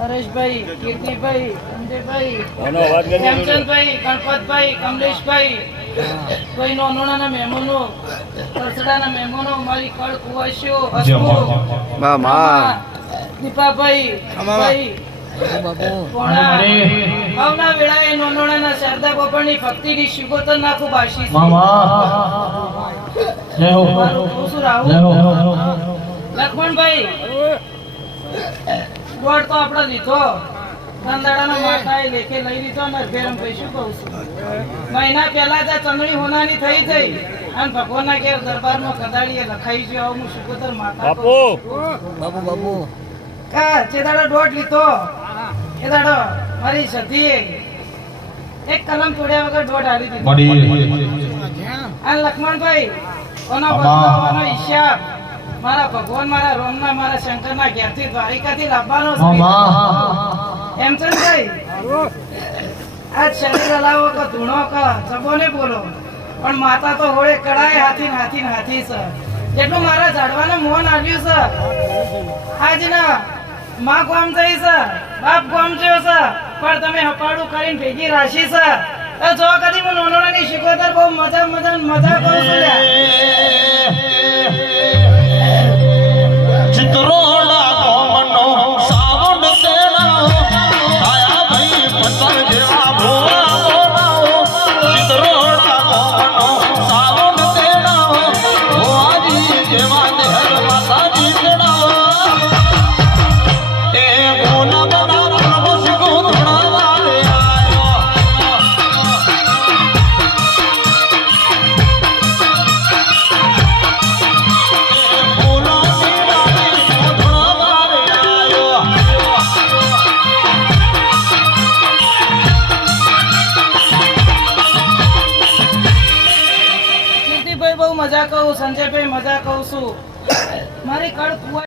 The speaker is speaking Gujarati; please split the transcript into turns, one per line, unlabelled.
હરેશભાઈ કીર્તિભાઈ સંજયભાઈ હેમચંદભાઈ ગણપતભાઈ કમલેશભાઈ કોઈ નોનોણાના મહેમાનો પરસડાના મહેમાનો મારી કળ કુવાસીઓ હસમુખ
બા
દીપાભાઈ ભાઈ વેળાએ નોનોણાના શારદા ભક્તિની નાખું છું લક્ષ્મણભાઈ દોડ તો આપણે લીધો. કંદાડાનો માથાએ લેખે લઈ લીધો ને અરભેરમ ભાઈ શું કહું છું? મહિના પહેલા જ આ ચંદણી હોનાની થઈ થઈ અને ભગવાનના ઘેર દરબારમાં કદાડીએ લખાઈ ગયો હું શુકોતર માતા
બાપુ!
કા જે દોઢ લીધો. એ મારી સધીએ એક કલમ તોડ્યા વગર દોઢ હારી દીધી. અને લક્ષ્મણભાઈ કોનો બદલાવાનો હિસાબ. મારા ભગવાન મારા રોમના મારા શંકરના ઘેરથી દ્વારિકાથી લાવવાનો છે હેમચંદભાઈ આજ શરીર હલાવો કે ધૂણો કે જબો ને બોલો. પણ માતા તો હોળે કડાય હાથી હાથી હાથી છે જેટલું મારા ઝાડવાને મોન આવ્યું છે આજના માં ગામ જઈ છે બાપ ગામ થયો છે પણ તમે હપાડું કરીને ભેગી રાશી છે જો કદી હું શીખો તો બહુ મજા મજા મજા કરું છું કહું સંજયભાઈ મજા કહું છું. મારી કળ